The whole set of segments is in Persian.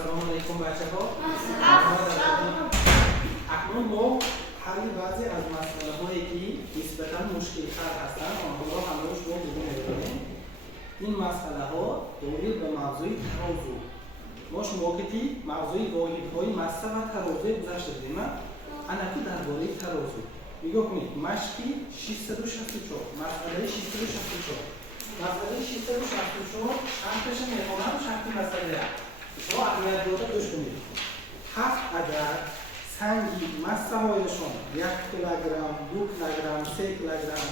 السلام علیکم بچه‌ها. اکنون ما حل بعضی از مسئله‌هایی که نسبتاً مشکل‌تر هستند آنها را همراهش با دیگه می‌کنیم. این مسئله‌ها دارای به موضوع ترازو. ما شما وقتی موضوع واحدهای ماسه و ترازو گذشته دیدیم. انا که درباره ترازو نگاه کنید. مشکی 664 مسئله 664 مسئله 664 شرطش میخوام شرط مسئله شما اهمیت داده گوش کنید. 7 عدد سنگی ماسه هایشان 1 کیلوگرم، 2 کیلوگرم، 3 کیلوگرم،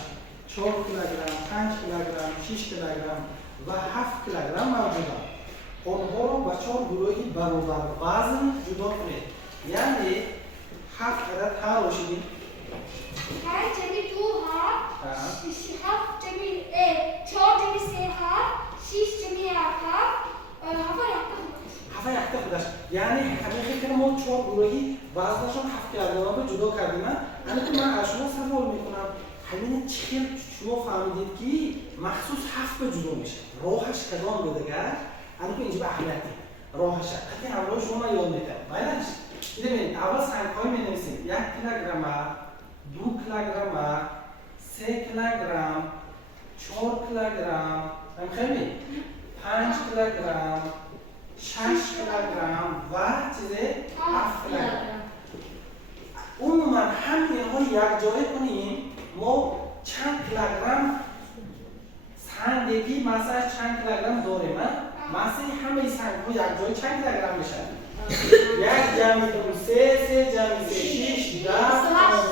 4 کیلوگرم، 5 کیلوگرم، 6 کیلوگرم و 7 کیلوگرم موجودند. آنها را به 4 گروهی برابر وزن جدا کنید. یعنی 7 عدد ها روشیدیم. پنج جمعی 2 هفت، 7 جمعی 4 جمعی 3 هفت، 6 جمعی 7 هفت، 7 هفته خودش یعنی همه که ما 4 گروهی وزنشون 7 کیلوگرم رو جدا کردیم. یعنی که من از شما سوال میکنم همین چیه شما فهمیدید که مخصوص 7 به جدا میشه راهش کدام رو دیگه یعنی که اینجا به اهمیتی راهش اگه همراه شما من یاد میدم بایدش ببینید اول سنگ‌های می‌نویسیم 1 کیلوگرم 2 کیلوگرم 3 کیلوگرم 4 کیلوگرم خیلی 5 کیلوگرم 6 کیلوگرم و چیزه 7 کیلوگرم عموما همین ها یک جای کنیم ما چند کیلوگرم سنگی مثلا چند کیلوگرم داریم مثلا همه سنگ ها یک جای چند کیلوگرم میشن یک جمعی 3 جمعی 6 10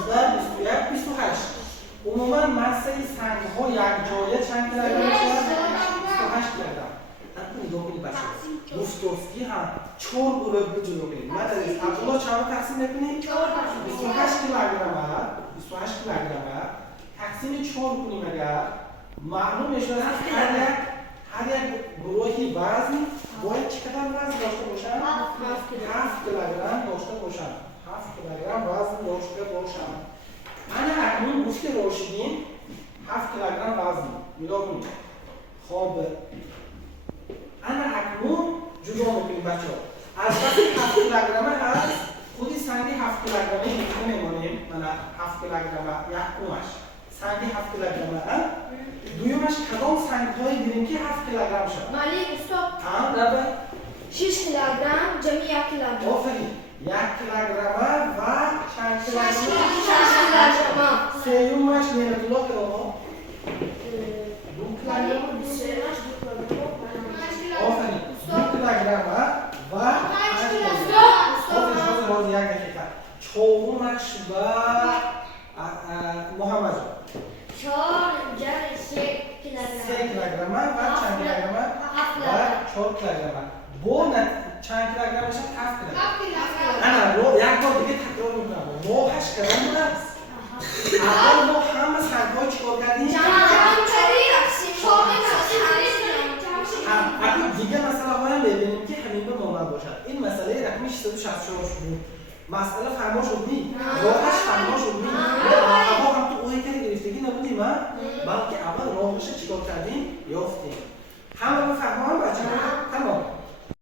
15 21 28 عموما مثلا سنگ ها یک جای چند کیلوگرم میشن 28 کیلوگرم نگاه کنید بچه دوستوفتی هم 4 گروه بجلو کنید مدرس عبدالله چند تقسیم میکنید 28 کیلوگرم 28 کیلوگرم تقسیم 4 کنیم اگر معلوم میشه هر یک گروهی وزن باید چقدر وزن داشته باشن 7 کیلوگرم داشته باشن 7 کیلوگرم وزن داشته باشن من اکنون گفته روشیدین 7 کیلوگرم وزن نگاه کنید خب انا اکنون جدا میکنیم بچه ها از وقتی 7 کیلوگرمه هست خودی سنگی 7 کیلوگرمه میمانیم من 7 کیلوگرمه یک کمش سنگی 7 کیلوگرمه دویمش کدام سنگ هایی گیریم که 7 کیلوگرم شد مالی استاپ ربه 6 کیلوگرم جمعی 1 کیلوگرم آفرین 1 کیلوگرمه و چند کیلوگرمه 6 کیلوگرم سیومش نیمتولا که آقا 2 کیلوگرم آفرین 2 کیلوگرم و 5 کیلوگرم باز یک دقیقه چهارمش و محمد 4 جمعی 3 کیلوگرم 3 کیلوگرم و چند کیلوگرم و 4 کیلوگرم با چند کیلوگرمش 7 کیلوگرم انا رو یک بار دیگه تکرار میکنم راهش کدام است اول ما همه سنگ‌های چیکار کردیم اگه دیگه مسئله هایم ببینیم که همین به نامرد باشد این مسئله رقم 664 بود مسئله فرما شد نی راهش فرما شد نی اما هم تو اوهی که گرفتگی نبودیم بلکه اول راهش چیکار کردیم یافتیم همه رو فرما هم بچه تمام